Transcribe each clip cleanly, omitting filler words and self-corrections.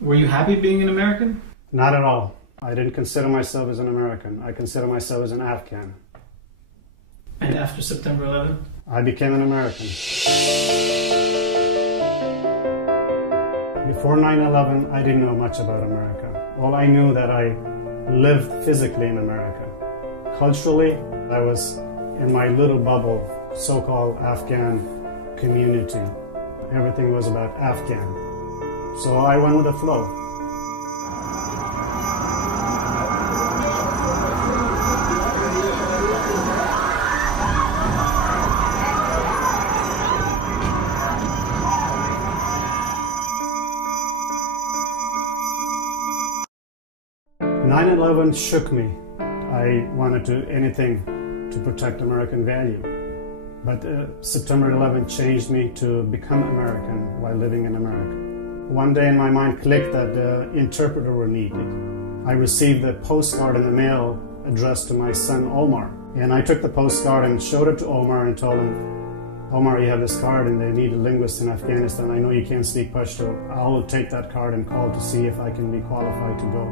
Were you happy being an American? Not at all. I didn't consider myself as an American. I consider myself as an Afghan. And after September 11th? I became an American. Before 9/11, I didn't know much about America. All I knew that I lived physically in America. Culturally, I was in my little bubble, so-called Afghan community. Everything was about Afghan. So I went with the flow. Shook me. I wanted to do anything to protect American value. But September 11th changed me to become American while living in America. One day in my mind clicked that the interpreter were needed. I received a postcard in the mail addressed to my son Omar. And I took the postcard and showed it to Omar and told him, Omar, you have this card and they need a linguist in Afghanistan. I know you can't speak Pashto. I'll take that card and call to see if I can be qualified to go.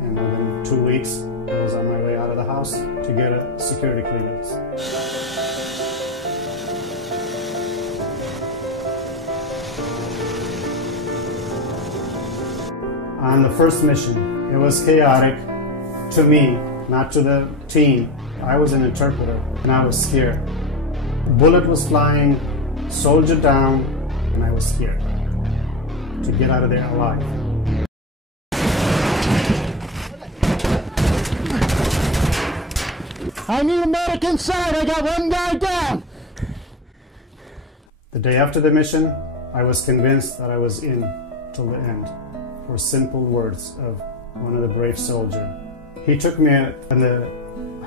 And within 2 weeks, I was on my way out of the house to get a security clearance. On the first mission, it was chaotic to me, not to the team. I was an interpreter and I was scared. A bullet was flying, soldier down, and I was scared to get out of there alive. I need a medic inside. I got one guy down. The day after the mission, I was convinced that I was in till the end. For simple words of one of the brave soldiers. He took me in the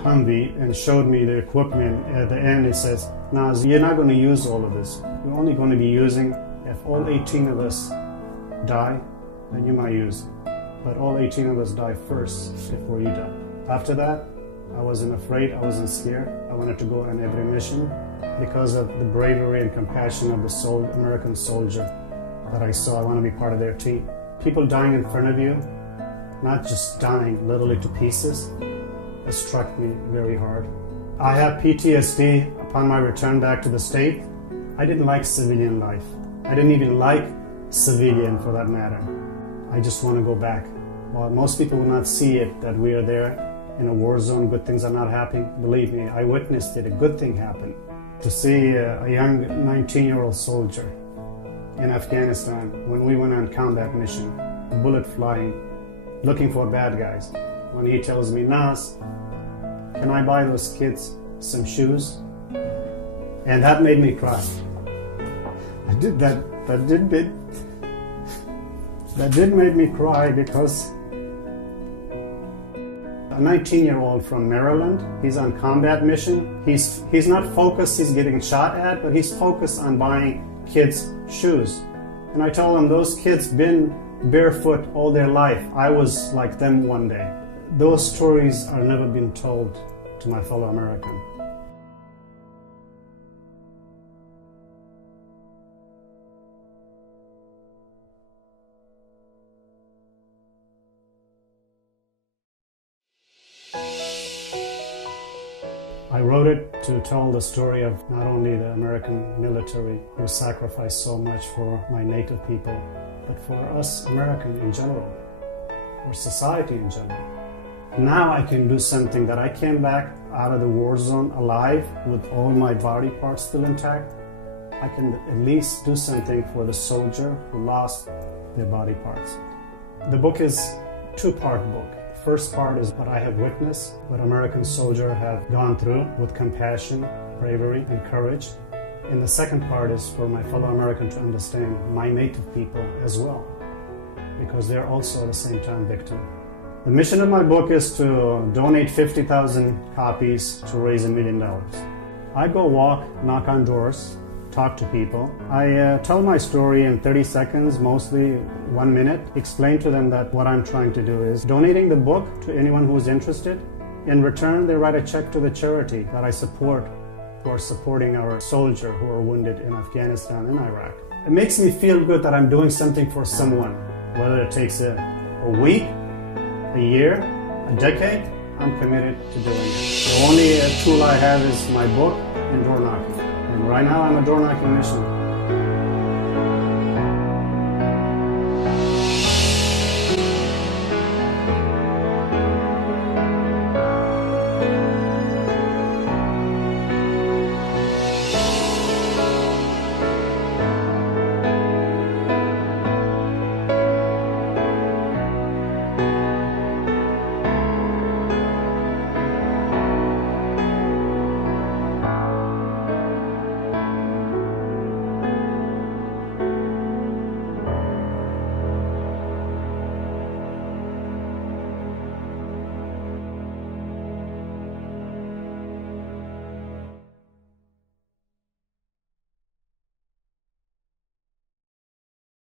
Humvee and showed me the equipment. At the end, he says, Nas, you're not going to use all of this. You're only going to be using, if all 18 of us die, then you might use it. But all 18 of us die first before you die. After that, I wasn't afraid, I wasn't scared. I wanted to go on every mission because of the bravery and compassion of the American soldier that I saw. I want to be part of their team. People dying in front of you, not just dying literally to pieces, it struck me very hard. I have PTSD upon my return back to the state. I didn't like civilian life. I didn't even like civilian for that matter. I just want to go back. While most people will not see it, that we are there in a war zone, good things are not happening. Believe me, I witnessed it. A good thing happened. To see a young 19-year-old soldier in Afghanistan when we went on combat mission, bullet flying, looking for bad guys. When he tells me, Nas, can I buy those kids some shoes? And that made me cry. That did make me cry because a 19-year-old from Maryland, he's on combat mission. He's not focused, he's getting shot at, but he's focused on buying kids shoes. And I told him, those kids been barefoot all their life. I was like them one day. Those stories are never been told to my fellow American. I wrote it to tell the story of not only the American military who sacrificed so much for my native people, but for us Americans in general, or society in general. Now I can do something that I came back out of the war zone alive with all my body parts still intact. I can at least do something for the soldier who lost their body parts. The book is a two-part book. First part is what I have witnessed, what American soldiers have gone through with compassion, bravery, and courage. And the second part is for my fellow Americans to understand my native people as well, because they're also at the same time victims. The mission of my book is to donate 50,000 copies to raise $1 million. I go walk, knock on doors, talk to people. I tell my story in 30 seconds, mostly 1 minute, explain to them that what I'm trying to do is donating the book to anyone who is interested. In return, they write a check to the charity that I support, who are supporting our soldiers who are wounded in Afghanistan and Iraq. It makes me feel good that I'm doing something for someone. Whether it takes a week, a year, a decade, I'm committed to doing it. The only tool I have is my book and door knocking. And right now I'm a door knocking missionary.